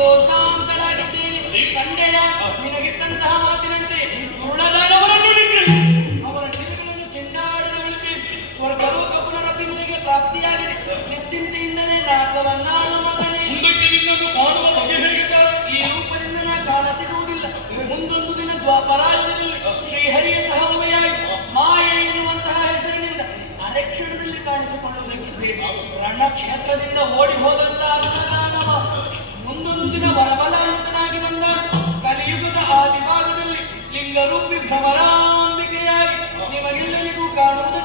ನಿರ್ದೋಷಾಂತಳಾಗಿದ್ದೇನೆ. ತಂದೆಯ ನಿನಗಿದ್ದಂತಹ ಮಾತಿನಂತೆ ದುರುಳದಾನವರನ್ನು ನಿಗ್ರಹಿಸಿ ಅವರ ಶಿಲೆಗಳನ್ನು ಚೆಂಡಾಡಿದ ಬಳಿಕ ಸ್ವರ್ಗಲೋಕ ಪುನರಪಿ ನಿನಗೆ ಪ್ರಾಪ್ತಿಯಾಗಿದೆ. ನಿಶ್ಚಿಂತೆಯಿಂದಲೇ ರಾಗವನ್ನಾನು ಮಗನೇ. ಈ ರೂಪದಿಂದ ನಾ ಕಾಣಸಿಗುವುದಿಲ್ಲ. ಮುಂದೊಂದು ದಿನ ದ್ವಾಪರಾಯುಗದಲ್ಲಿ ಶ್ರೀಹರಿಯ ಸಹಭಾಗಿಯಾಗಿ ಮಾಯೆ ಎನ್ನುವಂತಹ ಹೆಸರಿನಿಂದ ಅರೆಕ್ಷಣದಲ್ಲಿ ಕಾಣಿಸಿಕೊಳ್ಳುವುದಕ್ಕಿದ್ದೇನೆ. ರಣಕ್ಷೇತ್ರದಿಂದ ಓಡಿ ಹೋದಂತಹ ದಾನವ ಮುಂದೊಂದು ದಿನ ವರಬಲಾಂತನಾಗಿ ಬಂದ ಕಲಿಯುಗದ ಆದಿಭಾಗದಲ್ಲಿ ಲಿಂಗರೂಪಿ ಭ್ರಮರಾಂಬಿಕೆಯಾಗಿ ನಿಮಗೆಲ್ಲರಿಗೂ ಕಾಣುವುದು